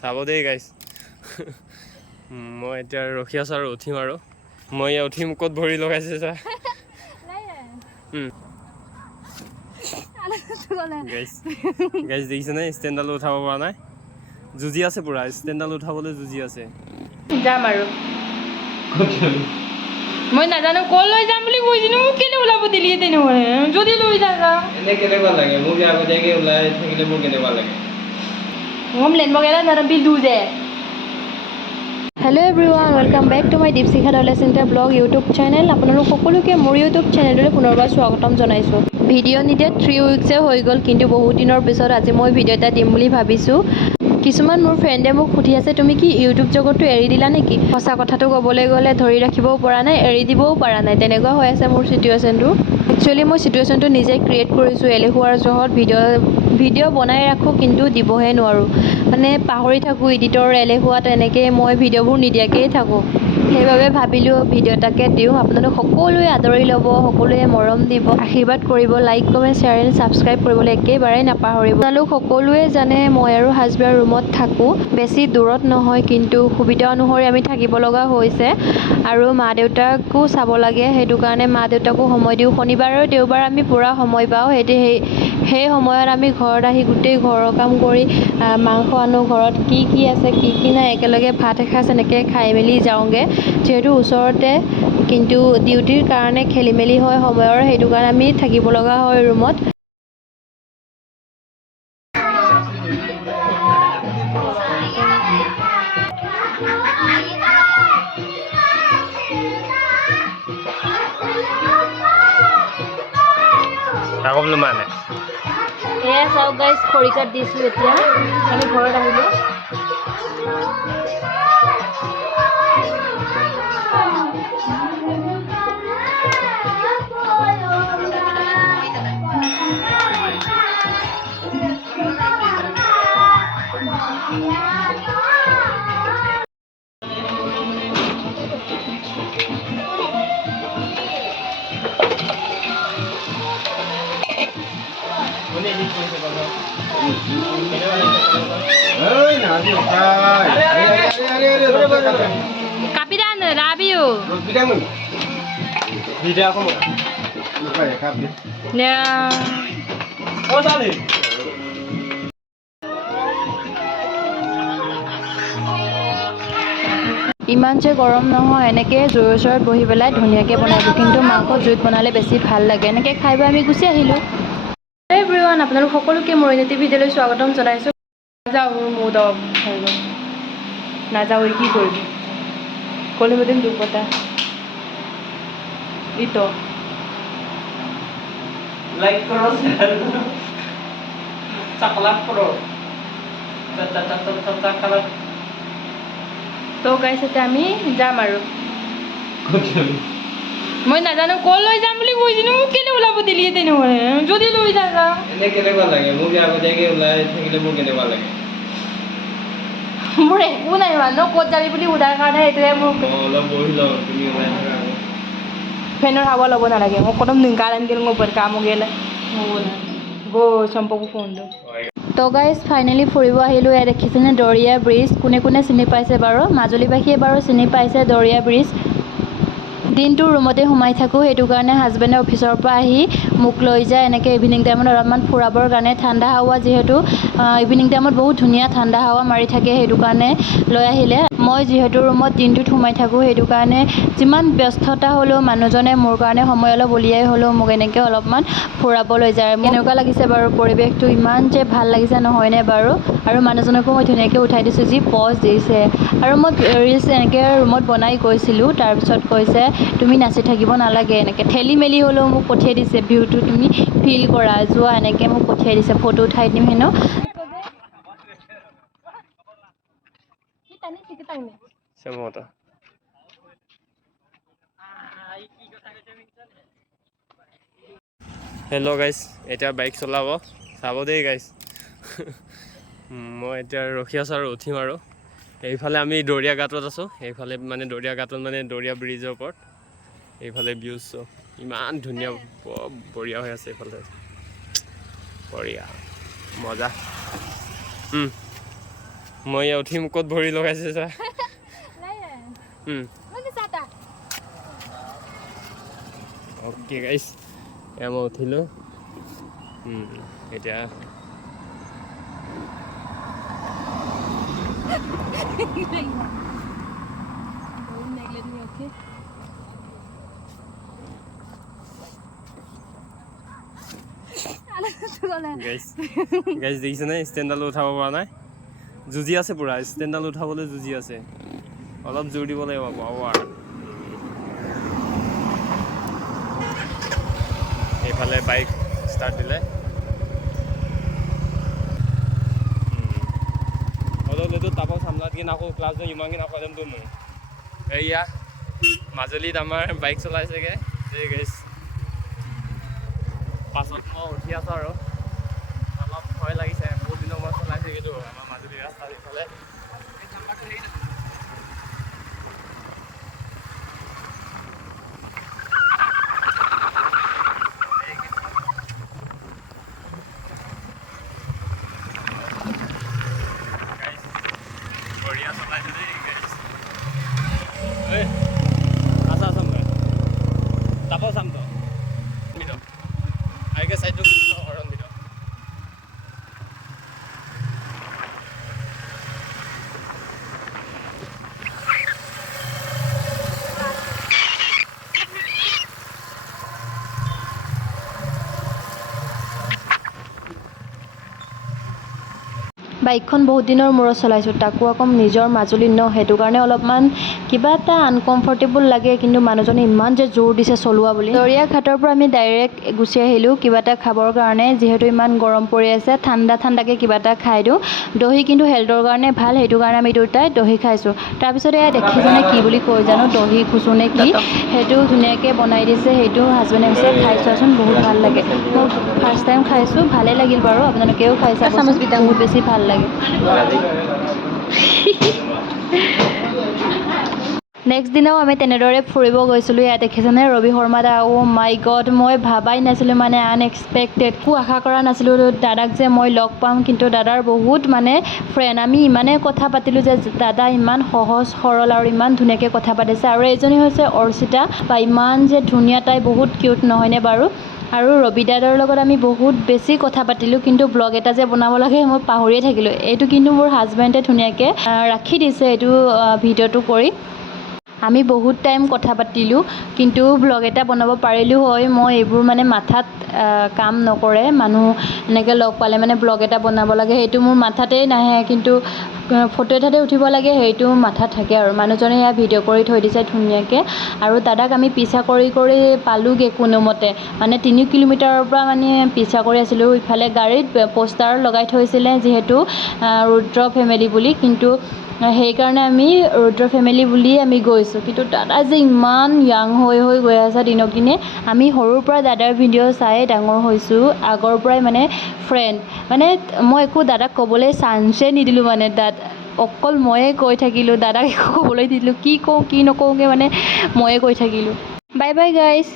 চাব দেই গাইছ মই এতিয়া ৰখি আছোঁ আৰু উঠিম আৰু মই উঠিম ক'ত ভৰি লগাইছে চা গাইছ দেখিছেনে ষ্টেণ্ডডাল উঠাব পৰা নাই যুঁজি আছে পুৰা ষ্টেণ্ডডাল উঠাবলৈ যুঁজি আছে যাম আৰু মই নাজানো ক'ত লৈ যাম বুলি কৈছিলো মোক কেলে ওলাব দিলি তেনেহ'লে যদি লৈ যাওঁ এনে কেনেকুৱা লাগে মোক আগতীয়াকৈ ওলাই থাকিলে মোৰ কেনেকুৱা লাগে হোমলেণ্ড বগেৰা নাৰাবি দুজে hello' everyone welcome back to my Dipshikha ডলেচেণ্টাৰ ব্লগ ইউটিউব চেনেল আপোনালোক সকলোকে মোৰ ইউটিউব চেনেললৈ পুনৰবাৰ স্বাগতম জনাইছোঁ ভিডিঅ' নিদিয়া 3 উইকছে হৈ গ'ল কিন্তু বহুত দিনৰ পিছত আজি মই ভিডিঅ' এটা দিম বুলি ভাবিছোঁ কিছুমান মোৰ ফ্ৰেণ্ডে মোক সুধি আছে তুমি কি ইউটিউব জগতটো এৰি দিলা নেকি সঁচা কথাটো ক'বলৈ গ'লে ধৰি ৰাখিবও পৰা নাই এৰি দিবও পৰা নাই তেনেকুৱা হৈ আছে মোৰ চিটুৱেশ্যনটো একচুৱেলি মই চিটুৱেশ্যনটো নিজে ক্ৰিয়েট কৰিছোঁ এলেহুৱাৰ জহত ভিডিঅ' বনাই ৰাখোঁ কিন্তু দিবহে নোৱাৰোঁ মানে পাহৰি থাকোঁ এডিটৰ এলেহুৱা তেনেকৈ মই ভিডিঅ'বোৰ নিদিয়াকৈয়ে থাকোঁ সেইবাবে ভাবিলোঁ ভিডিঅ' এটাকে দিওঁ আপোনালোক সকলোৱে আদৰি ল'ব সকলোৱে মৰম দিব আশীৰ্বাদ কৰিব like comment share and subscribe কৰিবলৈ একেবাৰে নাপাহৰিব আপোনালোক সকলোৱে জানে মই আৰু হাজবেণ্ড ৰুমত থাকোঁ বেছি দূৰত নহয় কিন্তু সুবিধা অনুসৰি আমি থাকিব লগা হৈছে আৰু মা দেউতাকো চাব লাগে সেইটো কাৰণে মা দেউতাকো সময় দিওঁ শনিবাৰ আৰু দেওবাৰ আমি পূৰা সময় পাওঁ সেই সময়ত আমি ঘৰত আহি গোটেই ঘৰৰ কাম কৰি মাংস আনো ঘৰত কি আছে কি নাই একেলগে ভাত এসাঁজ এনেকৈ খাই মেলি যাওঁগৈ যিহেতু ওচৰতে কিন্তু ডিউটিৰ কাৰণে খেলি মেলি হয় সময়ৰ সেইটো কাৰণে আমি থাকিব লগা হয় ৰুমত এয়া চাওক গাইজ খৰিকাত দিছোঁ এতিয়া আমি ঘৰত আহিলোঁ Kapitan, Rabiu. Video aku. Ya. Oh, tadi. ইমান যে গৰম নহয় এনেকৈ জুইৰ ওচৰত বহি পেলাই ধুনীয়াকৈ বনাইছোঁ কিন্তু মাংস জুইত বনালে বেছি ভাল লাগে এনেকৈ খাই বৈ আমি গুচি আহিলোঁ এভৰিৱান আপোনালোক সকলোকে মোৰ এনে ভিডিঅ'লৈ স্বাগতম জনাইছোঁ নাযাওঁ মোৰ দব হৈ গ'ল নাযাওঁ কি কৰিবি ক'লে বদিন দুপতা ইটো লাইক কৰক চাকলাক কৰক চাকলাক তো গাইছ এতিয়া আমি যাম আৰু মই নাজানো ক'ত লৈ যাম বুলি কৈছিলো মোক কেলে ওলাব দিলি তেনেহ'লে যদি লৈ যাওঁ এনে কেনেকুৱা লাগে মোক আগতীয়াকৈ ওলাই থাকিলে মোৰ কেনেকুৱা লাগে মোৰ একো নাই ন ক'ত যাবি বুলি সোধাৰ কাৰণে এইটোৱে মোৰ অলপ বহি লওঁ তুমি ওলাই থাকা ফেনৰ হাৱা ল'ব নালাগে মোক কদম নিংকালেন গেল মোৰ বৰ কাম গেলে গো চম্পকো ফোন দিওঁ তো গাইজ ফাইনেলি ফুৰিব আহিলোঁ এয়া দেখিছেনে দৰিয়া ব্ৰিজ কোনে কোনে চিনি পাইছে বাৰু মাজুলীবাসীয়ে বাৰু চিনি পাইছে দৰিয়া ব্ৰিজ দিনটো ৰুমতে সোমাই থাকোঁ সেইটো কাৰণে হাজবেণ্ডে অফিচৰ পৰা আহি মোক লৈ যায় এনেকৈ ইভিনিং টাইমত অলপমান ফুৰাবৰ কাৰণে ঠাণ্ডা হাৱা যিহেতু ইভিনিং টাইমত বহুত ধুনীয়া ঠাণ্ডা হাৱা মাৰি থাকে সেইটো কাৰণে লৈ আহিলে মই যিহেতু ৰুমত দিনটোত সোমাই থাকোঁ সেইটো কাৰণে যিমান ব্যস্ততা হ'লেও মানুহজনে মোৰ কাৰণে সময় অলপ উলিয়াই হ'লেও মোক এনেকৈ অলপমান ফুৰাব লৈ যায় কেনেকুৱা লাগিছে বাৰু পৰিৱেশটো ইমান যে ভাল লাগিছে নহয়নে বাৰু আৰু মানুহজনকো মই ধুনীয়াকৈ উঠাই দিছোঁ যি পজ দিছে আৰু মই ৰিলচ এনেকৈ ৰুমত বনাই গৈছিলোঁ তাৰপিছত কৈছে তুমি নাচি থাকিব নালাগে এনেকৈ ঠেলি মেলি হ'লেও মোক পঠিয়াই দিছে ভিউটো তুমি ফিল কৰা যোৱা এনেকৈ মোক পঠিয়াই দিছে ফটো উঠাই দিম হেনো হেল্ল' গাইজ এতিয়া বাইক চলাব চাব দেই গাইজ মই এতিয়া ৰখি আছোঁ আৰু উঠিম আৰু এইফালে আমি দৰিয়া ঘাটত আছোঁ এইফালে মানে দৰিয়া ঘাটত মানে দৰিয়া ব্ৰিজৰ ওপৰত এইফালে ভিউজ ইমান ধুনীয়া বঢ়িয়া হৈ আছে এইফালে বঢ়িয়া মজা মই উঠিম ক'ত ভৰি লগাইছে চা অ'কে গাইছ এয়া মই উঠিলোঁ এতিয়া গাইছ দেখিছেনে ষ্টেণ্ডডাল উঠাব পৰা নাই যুঁজি আছে পূৰা ষ্টেণ্ডডাল উঠাবলৈ যুঁজি আছে অলপ জোৰ দিব লাগিব পাৱাৰ এইফালে বাইক ষ্টাৰ্ট দিলে itu tapos hamlat gin ako class na yumangin ako alam dun eya majolit amar bike cholaise ge ei guys pasot mo uthi aso aro alop hoy lagise bahut dinor mo cholaise ge to amar majolit rasta difale ei number to ei बढ़िया चला दे guys ए आसा सम तापो साम तो मिलो आगे side तो हरन दिलो বাইকখন বহুত দিনৰ মূৰত চলাইছোঁ তাকো আকৌ নিজৰ মাজুলীত ন সেইটো কাৰণে অলপমান কিবা এটা আনকমফৰ্টেবল লাগে কিন্তু মানুহজনে ইমান যে জোৰ দিছে চলোৱা বুলি দৰিয়া ঘাটৰ পৰা আমি ডাইৰেক্ট গুচি আহিলোঁ কিবা এটা খাবৰ কাৰণে যিহেতু ইমান গৰম পৰি আছে ঠাণ্ডাকৈ কিবা এটা খাই দিওঁ দহি কিন্তু হেল্থৰ কাৰণে ভাল সেইটো কাৰণে আমি দুটাই দহি খাইছোঁ তাৰপিছতে এয়া দেখিছেনে কি বুলি কৈ জানো দহি খুচু নে কি সেইটো ধুনীয়াকৈ বনাই দিছে সেইটো হাজবেণ্ডে কৈছে খাই চোৱাচোন বহুত ভাল লাগে মই ফাৰ্ষ্ট টাইম খাইছোঁ ভালেই লাগিল বাৰু আপোনালোকেও খাই চাবচোন বহুত বেছি ভাল লাগে নেক্সট দিনাও আমি তেনেদৰে ফুৰিব গৈছিলোঁ ইয়াত দেখিছেনে ৰবি শৰ্মা দা মাই গড মই ভাবাই নাছিলোঁ মানে আনএক্সপেক্টেড একো আশা কৰা নাছিলোঁ দাদাক যে মই লগ পাম কিন্তু দাদাৰ বহুত মানে ফ্ৰেণ্ড আমি ইমানেই কথা পাতিলোঁ যে দাদা ইমান সহজ সৰল আৰু ইমান ধুনীয়াকৈ কথা পাতিছে আৰু এইজনী হৈছে অৰ্চিতা বা ইমান যে ধুনীয়া তাই বহুত কিউট নহয়নে বাৰু আৰু ৰবি দাদাৰ লগত আমি বহুত বেছি কথা পাতিলোঁ কিন্তু ব্লগ এটা যে বনাব লাগে মই পাহৰিয়ে থাকিলোঁ এইটো কিন্তু মোৰ হাজবেণ্ডে ধুনীয়াকৈ ৰাখি দিছে এইটো ভিডিঅ'টো কৰি আমি বহুত টাইম কথা পাতিলোঁ কিন্তু ব্লগ এটা বনাব পাৰিলোঁ হয় মই এইবোৰ মানে মাথাত কাম নকৰে মানুহ এনেকৈ লগ পালে মানে ব্লগ এটা বনাব লাগে সেইটো মোৰ মাথাতেই নাহে কিন্তু ফটো এটাতে উঠিব লাগে সেইটো মাথাত থাকে আৰু মানুহজনে এয়া ভিডিঅ' কৰি থৈ দিছে ধুনীয়াকৈ আৰু দাদাক আমি পিছা কৰি পালোঁগৈ কোনোমতে মানে 3 কিলোমিটাৰৰ পৰা মানে পিছা কৰি আছিলোঁ ইফালে গাড়ীত পোষ্টাৰ লগাই থৈছিলে যিহেতু ৰুদ্ৰ ফেমিলি বুলি কিন্তু সেইকাৰণে আমি ৰুদ্ৰ ফেমিলি বুলিয়ে আমি গৈছোঁ কিন্তু দাদা যে ইমান য়াং হৈ গৈ আছে দিনক দিনে আমি সৰুৰ পৰা দাদাৰ ভিডিঅ' চাই ডাঙৰ হৈছোঁ আগৰ পৰাই মানে ফ্ৰেণ্ড মানে মই একো দাদাক ক'বলৈ চান্সেই নিদিলোঁ মানে অকল ময়ে কৈ থাকিলোঁ দাদাক একো ক'বলৈ নিদিলোঁ কি কওঁ কি নকওঁগৈ মানে ময়ে কৈ থাকিলোঁ বাই বাই গাইজ